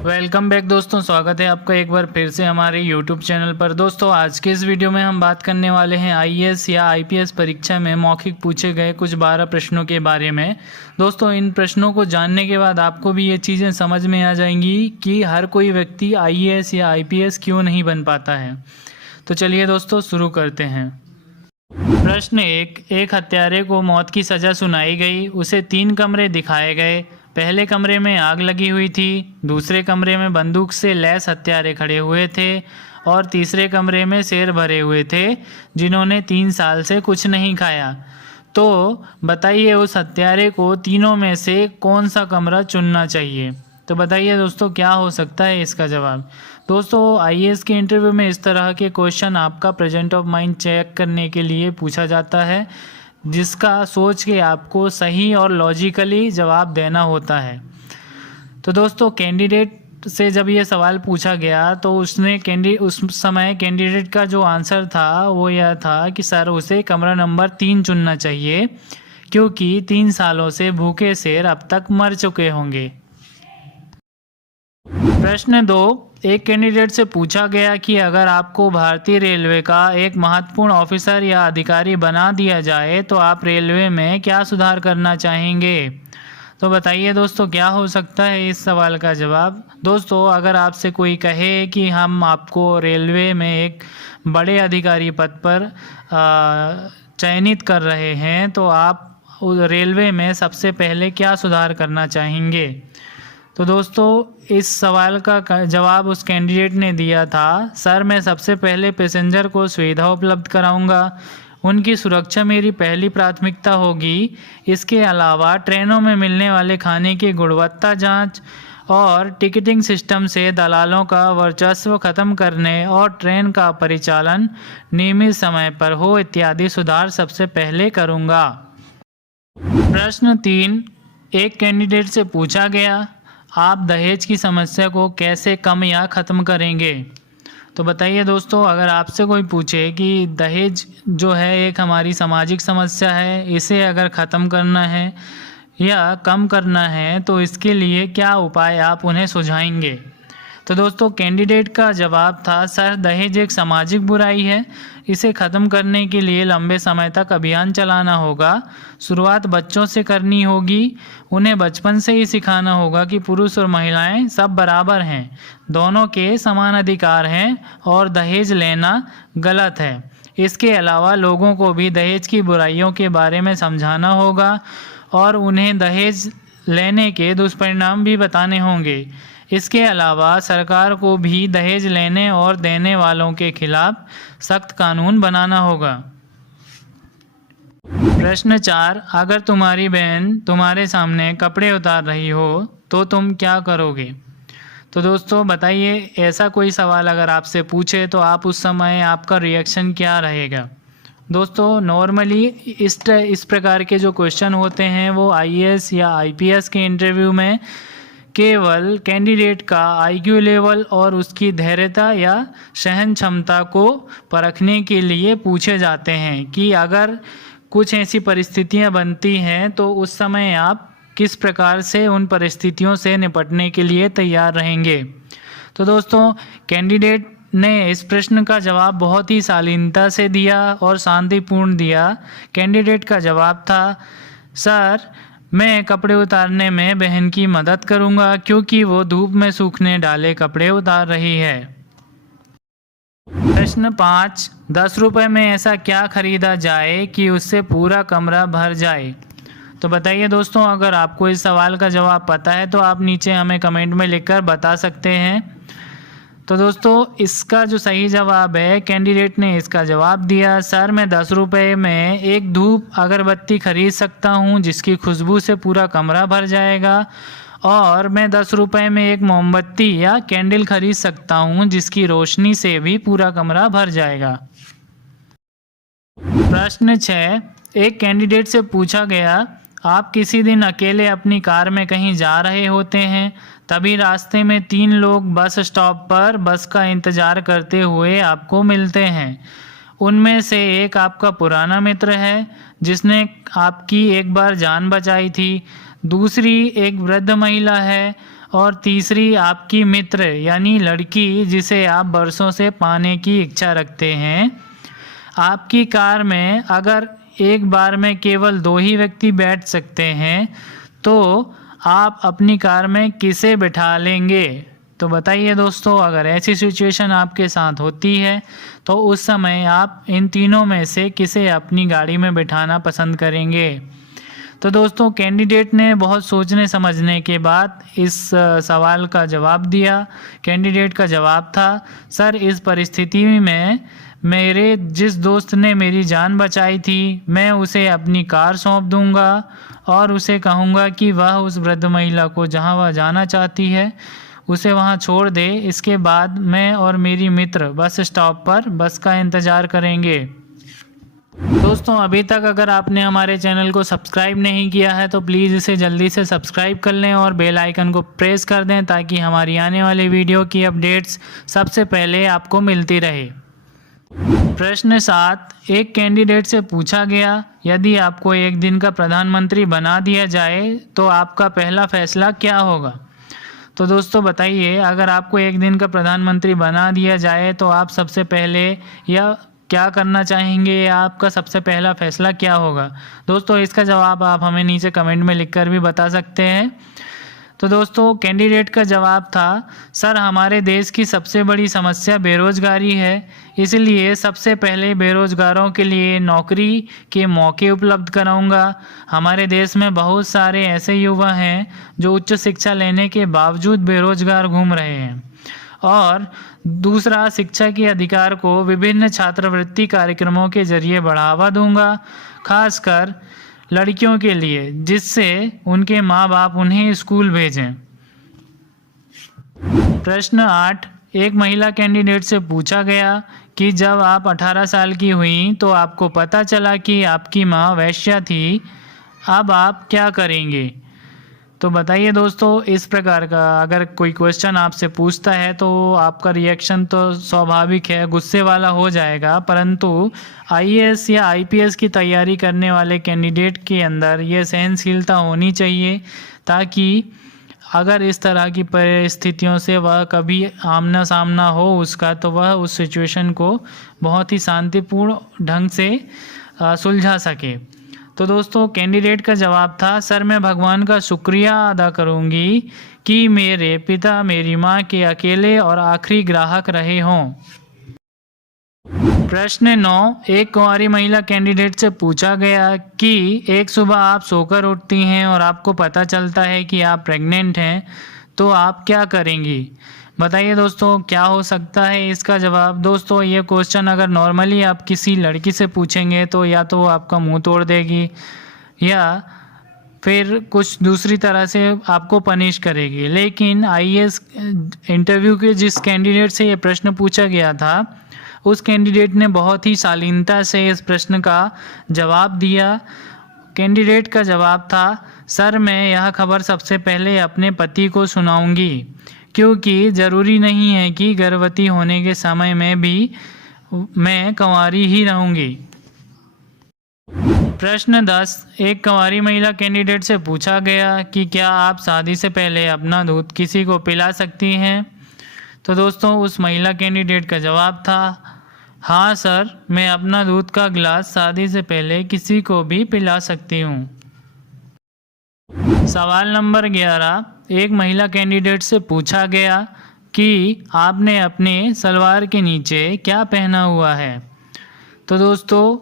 Welcome back दोस्तों, स्वागत है आपका एक बार फिर से हमारे YouTube चैनल पर। दोस्तों आज के इस वीडियो में हम बात करने वाले हैं आईएएस या आईपीएस परीक्षा में मौखिक पूछे गए कुछ 12 प्रश्नों के बारे में। दोस्तों इन प्रश्नों को जानने के बाद आपको भी ये चीज़ें समझ में आ जाएंगी कि हर कोई व्यक्ति आईएएस या आईपीएस क्यों नहीं बन पाता है। तो चलिए दोस्तों शुरू करते हैं। प्रश्न एक हत्यारे को मौत की सज़ा सुनाई गई। उसे 3 कमरे दिखाए गए। पहले कमरे में आग लगी हुई थी, दूसरे कमरे में बंदूक से लैस हत्यारे खड़े हुए थे और तीसरे कमरे में शेर भरे हुए थे जिन्होंने 3 साल से कुछ नहीं खाया। तो बताइए उस हत्यारे को तीनों में से कौन सा कमरा चुनना चाहिए। तो बताइए दोस्तों क्या हो सकता है इसका जवाब। दोस्तों आईएएस के इंटरव्यू में इस तरह के क्वेश्चन आपका प्रेजेंट ऑफ माइंड चेक करने के लिए पूछा जाता है, जिसका सोच के आपको सही और लॉजिकली जवाब देना होता है। तो दोस्तों कैंडिडेट से जब ये सवाल पूछा गया तो उस समय कैंडिडेट का जो आंसर था वो यह था कि सर उसे कमरा नंबर 3 चुनना चाहिए क्योंकि 3 सालों से भूखे शेर अब तक मर चुके होंगे। प्रश्न 2, एक कैंडिडेट से पूछा गया कि अगर आपको भारतीय रेलवे का एक महत्वपूर्ण ऑफिसर या अधिकारी बना दिया जाए तो आप रेलवे में क्या सुधार करना चाहेंगे। तो बताइए दोस्तों क्या हो सकता है इस सवाल का जवाब। दोस्तों अगर आपसे कोई कहे कि हम आपको रेलवे में एक बड़े अधिकारी पद पर चयनित कर रहे हैं तो आप रेलवे में सबसे पहले क्या सुधार करना चाहेंगे। तो दोस्तों इस सवाल का जवाब उस कैंडिडेट ने दिया था, सर मैं सबसे पहले पैसेंजर को सुविधा उपलब्ध कराऊंगा, उनकी सुरक्षा मेरी पहली प्राथमिकता होगी। इसके अलावा ट्रेनों में मिलने वाले खाने की गुणवत्ता जांच और टिकटिंग सिस्टम से दलालों का वर्चस्व खत्म करने और ट्रेन का परिचालन नियमित समय पर हो इत्यादि सुधार सबसे पहले करूंगा। प्रश्न 3, एक कैंडिडेट से पूछा गया आप दहेज की समस्या को कैसे कम या ख़त्म करेंगे। तो बताइए दोस्तों अगर आपसे कोई पूछे कि दहेज जो है एक हमारी सामाजिक समस्या है, इसे अगर ख़त्म करना है या कम करना है तो इसके लिए क्या उपाय आप उन्हें सुझाएंगे। तो दोस्तों कैंडिडेट का जवाब था, सर दहेज एक सामाजिक बुराई है, इसे ख़त्म करने के लिए लंबे समय तक अभियान चलाना होगा। शुरुआत बच्चों से करनी होगी, उन्हें बचपन से ही सिखाना होगा कि पुरुष और महिलाएं सब बराबर हैं, दोनों के समान अधिकार हैं और दहेज लेना गलत है। इसके अलावा लोगों को भी दहेज की बुराइयों के बारे में समझाना होगा और उन्हें दहेज लेने के दुष्परिणाम भी बताने होंगे। इसके अलावा सरकार को भी दहेज लेने और देने वालों के खिलाफ सख्त कानून बनाना होगा। प्रश्न 4, अगर तुम्हारी बहन तुम्हारे सामने कपड़े उतार रही हो तो तुम क्या करोगे। तो दोस्तों बताइए ऐसा कोई सवाल अगर आपसे पूछे तो आप उस समय आपका रिएक्शन क्या रहेगा। दोस्तों नॉर्मली इस प्रकार के जो क्वेश्चन होते हैं वो आईएएस या आईपीएस के इंटरव्यू में केवल कैंडिडेट का आईक्यू लेवल और उसकी धैर्यता या सहन क्षमता को परखने के लिए पूछे जाते हैं कि अगर कुछ ऐसी परिस्थितियां बनती हैं तो उस समय आप किस प्रकार से उन परिस्थितियों से निपटने के लिए तैयार रहेंगे। तो दोस्तों कैंडिडेट ने इस प्रश्न का जवाब बहुत ही शालीनता से दिया और शांतिपूर्ण दिया। कैंडिडेट का जवाब था, सर मैं कपड़े उतारने में बहन की मदद करूंगा क्योंकि वो धूप में सूखने डाले कपड़े उतार रही है। प्रश्न 5, 10 रुपये में ऐसा क्या खरीदा जाए कि उससे पूरा कमरा भर जाए। तो बताइए दोस्तों अगर आपको इस सवाल का जवाब पता है तो आप नीचे हमें कमेंट में लिखकर बता सकते हैं। तो दोस्तों इसका जो सही जवाब है, कैंडिडेट ने इसका जवाब दिया, सर मैं 10 रुपये में एक धूप अगरबत्ती खरीद सकता हूं जिसकी खुशबू से पूरा कमरा भर जाएगा और मैं 10 रुपये में एक मोमबत्ती या कैंडल खरीद सकता हूं जिसकी रोशनी से भी पूरा कमरा भर जाएगा। प्रश्न 6, एक कैंडिडेट से पूछा गया आप किसी दिन अकेले अपनी कार में कहीं जा रहे होते हैं, तभी रास्ते में 3 लोग बस स्टॉप पर बस का इंतज़ार करते हुए आपको मिलते हैं। उनमें से एक आपका पुराना मित्र है जिसने आपकी एक बार जान बचाई थी, दूसरी एक वृद्ध महिला है और तीसरी आपकी मित्र यानी लड़की जिसे आप बरसों से पाने की इच्छा रखते हैं। आपकी कार में अगर एक बार में केवल 2 ही व्यक्ति बैठ सकते हैं तो आप अपनी कार में किसे बिठा लेंगे? तो बताइए दोस्तों, अगर ऐसी सिचुएशन आपके साथ होती है तो उस समय आप इन तीनों में से किसे अपनी गाड़ी में बिठाना पसंद करेंगे? तो दोस्तों, कैंडिडेट ने बहुत सोचने समझने के बाद इस सवाल का जवाब दिया। कैंडिडेट का जवाब था, सर इस परिस्थिति में मेरे जिस दोस्त ने मेरी जान बचाई थी मैं उसे अपनी कार सौंप दूंगा और उसे कहूँगा कि वह उस वृद्ध महिला को जहाँ वह जाना चाहती है उसे वहाँ छोड़ दे। इसके बाद मैं और मेरी मित्र बस स्टॉप पर बस का इंतज़ार करेंगे। दोस्तों, अभी तक अगर आपने हमारे चैनल को सब्सक्राइब नहीं किया है तो प्लीज़ इसे जल्दी से सब्सक्राइब कर लें और बेल आइकन को प्रेस कर दें ताकि हमारी आने वाली वीडियो की अपडेट्स सबसे पहले आपको मिलती रहे। प्रश्न 7, एक कैंडिडेट से पूछा गया, यदि आपको एक दिन का प्रधानमंत्री बना दिया जाए तो आपका पहला फैसला क्या होगा? तो दोस्तों बताइए, अगर आपको एक दिन का प्रधानमंत्री बना दिया जाए तो आप सबसे पहले या क्या करना चाहेंगे या आपका सबसे पहला फैसला क्या होगा? दोस्तों, इसका जवाब आप हमें नीचे कमेंट में लिखकर भी बता सकते हैं। तो दोस्तों, कैंडिडेट का जवाब था, सर हमारे देश की सबसे बड़ी समस्या बेरोज़गारी है, इसलिए सबसे पहले बेरोज़गारों के लिए नौकरी के मौके उपलब्ध कराऊंगा। हमारे देश में बहुत सारे ऐसे युवा हैं जो उच्च शिक्षा लेने के बावजूद बेरोज़गार घूम रहे हैं। और दूसरा, शिक्षा के अधिकार को विभिन्न छात्रवृत्ति कार्यक्रमों के जरिए बढ़ावा दूंगा, खासकर लड़कियों के लिए, जिससे उनके माँ बाप उन्हें स्कूल भेजें। प्रश्न 8, एक महिला कैंडिडेट से पूछा गया कि जब आप 18 साल की हुई तो आपको पता चला कि आपकी माँ वैश्या थी, अब आप क्या करेंगे? तो बताइए दोस्तों, इस प्रकार का अगर कोई क्वेश्चन आपसे पूछता है तो आपका रिएक्शन तो स्वाभाविक है, गुस्से वाला हो जाएगा, परंतु आईएएस या आईपीएस की तैयारी करने वाले कैंडिडेट के अंदर ये सहनशीलता होनी चाहिए ताकि अगर इस तरह की परिस्थितियों से वह कभी आमना सामना हो उसका, तो वह उस सिचुएशन को बहुत ही शांतिपूर्ण ढंग से सुलझा सके। तो दोस्तों, कैंडिडेट का जवाब था, सर मैं भगवान का शुक्रिया अदा करूंगी कि मेरे पिता मेरी माँ के अकेले और आखिरी ग्राहक रहे हों। प्रश्न 9, एक कुंवारी महिला कैंडिडेट से पूछा गया कि एक सुबह आप सोकर उठती हैं और आपको पता चलता है कि आप प्रेग्नेंट हैं, तो आप क्या करेंगी? बताइए दोस्तों, क्या हो सकता है इसका जवाब? दोस्तों, ये क्वेश्चन अगर नॉर्मली आप किसी लड़की से पूछेंगे तो या तो वो आपका मुंह तोड़ देगी या फिर कुछ दूसरी तरह से आपको पनिश करेगी। लेकिन आईएएस इंटरव्यू के जिस कैंडिडेट से ये प्रश्न पूछा गया था उस कैंडिडेट ने बहुत ही शालीनता से इस प्रश्न का जवाब दिया। कैंडिडेट का जवाब था, सर मैं यह खबर सबसे पहले अपने पति को सुनाऊंगी क्योंकि ज़रूरी नहीं है कि गर्भवती होने के समय में भी मैं कुंवारी ही रहूंगी। प्रश्न 10, एक कुंवारी महिला कैंडिडेट से पूछा गया कि क्या आप शादी से पहले अपना दूध किसी को पिला सकती हैं? तो दोस्तों, उस महिला कैंडिडेट का जवाब था, हाँ सर, मैं अपना दूध का गिलास शादी से पहले किसी को भी पिला सकती हूँ। सवाल नंबर 11, एक महिला कैंडिडेट से पूछा गया कि आपने अपने सलवार के नीचे क्या पहना हुआ है? तो दोस्तों,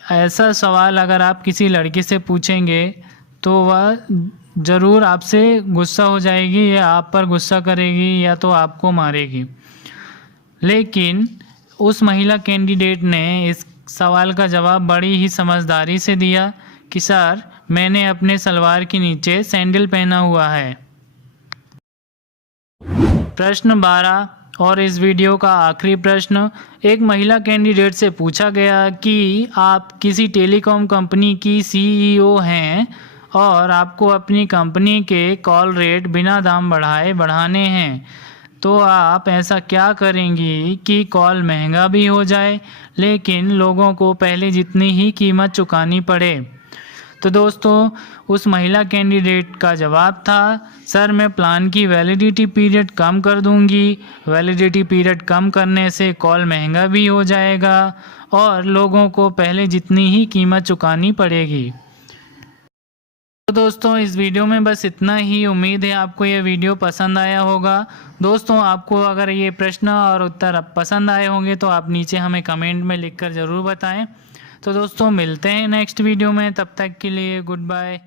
ऐसा सवाल अगर आप किसी लड़की से पूछेंगे तो वह ज़रूर आपसे गुस्सा हो जाएगी या आप पर गुस्सा करेगी या तो आपको मारेगी। लेकिन उस महिला कैंडिडेट ने इस सवाल का जवाब बड़ी ही समझदारी से दिया कि सर मैंने अपने सलवार के नीचे सैंडल पहना हुआ है। प्रश्न 12 और इस वीडियो का आखिरी प्रश्न, एक महिला कैंडिडेट से पूछा गया कि आप किसी टेलीकॉम कंपनी की सीईओ हैं और आपको अपनी कंपनी के कॉल रेट बिना दाम बढ़ाए बढ़ाने हैं, तो आप ऐसा क्या करेंगी कि कॉल महंगा भी हो जाए लेकिन लोगों को पहले जितनी ही कीमत चुकानी पड़े? तो दोस्तों उस महिला कैंडिडेट का जवाब था, सर मैं प्लान की वैलिडिटी पीरियड कम कर दूंगी। वैलिडिटी पीरियड कम करने से कॉल महंगा भी हो जाएगा और लोगों को पहले जितनी ही कीमत चुकानी पड़ेगी। तो दोस्तों इस वीडियो में बस इतना ही। उम्मीद है आपको ये वीडियो पसंद आया होगा। दोस्तों आपको अगर ये प्रश्न और उत्तर पसंद आए होंगे तो आप नीचे हमें कमेंट में लिखकर ज़रूर बताएं। तो दोस्तों मिलते हैं नेक्स्ट वीडियो में, तब तक के लिए गुड बाय।